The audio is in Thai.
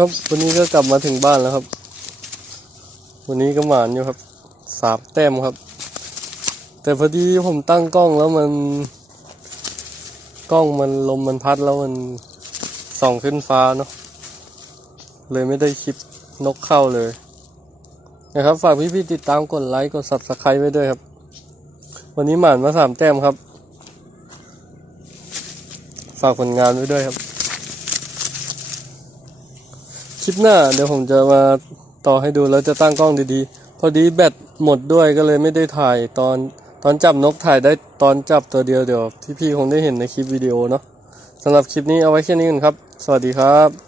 ครับวันนี้ก็กลับมาถึงบ้านแล้วครับ วันนี้ก็หมานอยู่ครับสามแต้มครับ แต่พอดีผมตั้งกล้องแล้วมัน กล้องมันลมมันพัดแล้วมันส่องขึ้นฟ้าเนาะเลยไม่ได้คลิปนกเข้าเลย นะครับ ฝากพี่ๆติดตามกดไลค์กด subscribe ไว้ด้วยครับ วันนี้หมานมาสามแต้มครับ ฝากผลงานไว้ด้วยครับ ค ลิปหน้าเดี๋ยวผมจะมาต่อให้ดูแล้วจะตั้งกล้องดีๆ พอดีแบตหมดด้วยก็เลยไม่ได้ถ่ายตอนตอนจับนกถ่ายได้ตอนจับตัวเดียวเดี๋ยวพี่ๆคงได้เห็นในคลิปวิดีโอเนาะสำหรับคลิปนี้เอาไว้แค่นี้ก่อนครับ สวัสดีครับ